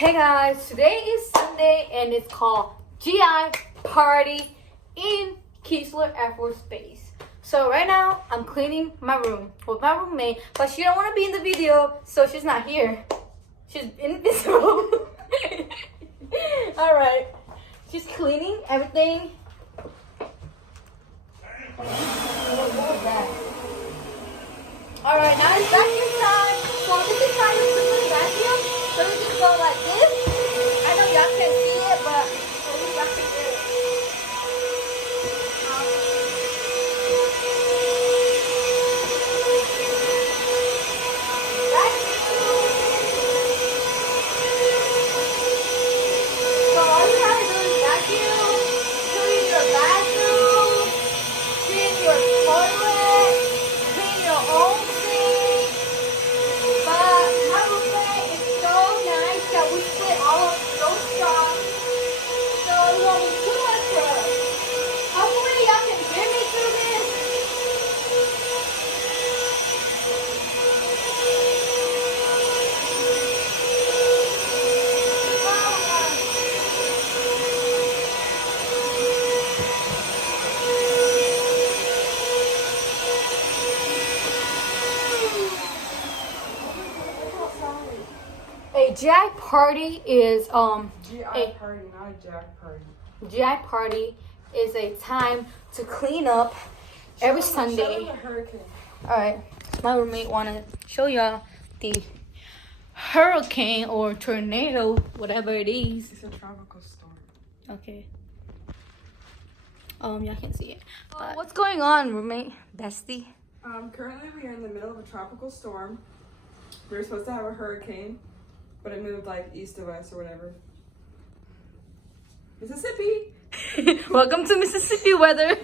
Hey guys, today is Sunday and it's called GI Party in Keelser Air Force Base. So right now I'm cleaning my room with my roommate, but she don't want to be in the video, so she's not here. She's invisible. All right, she's cleaning everything. What was that? All right, now it's vacuum time. So this is how you quickly vacuum. So you just go like this. I know y'all can't see it, but we vacuum it. So all you have to do is vacuum, clean your bathroom, clean your toilet, clean your own sink. But my roommate is so nice that we split all of those jobs. So it won't be too much for us. Hopefully y'all can hear me through this. A Jack party is GI party, not a Jack party. GI party is a time to clean up every Sunday. Show them the hurricane. All right, my roommate wanna show y'all the hurricane or tornado, whatever it is. It's a tropical storm. Okay. Y'all can't see it. What's going on, roommate, bestie? Currently we are in the middle of a tropical storm. We were supposed to have a hurricane, but it moved like east of us or whatever. Mississippi. Welcome to Mississippi weather.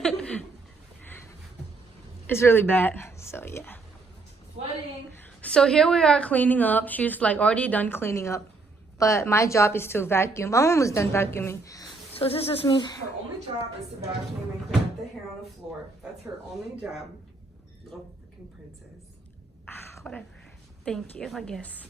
It's really bad. So yeah. Flooding. So here we are cleaning up. She's like already done cleaning up, but my job is to vacuum. I'm almost done vacuuming. So this is me. Her only job is to vacuum and clean up the hair on the floor. That's her only job. Little freaking princess. Whatever. Thank you, I guess.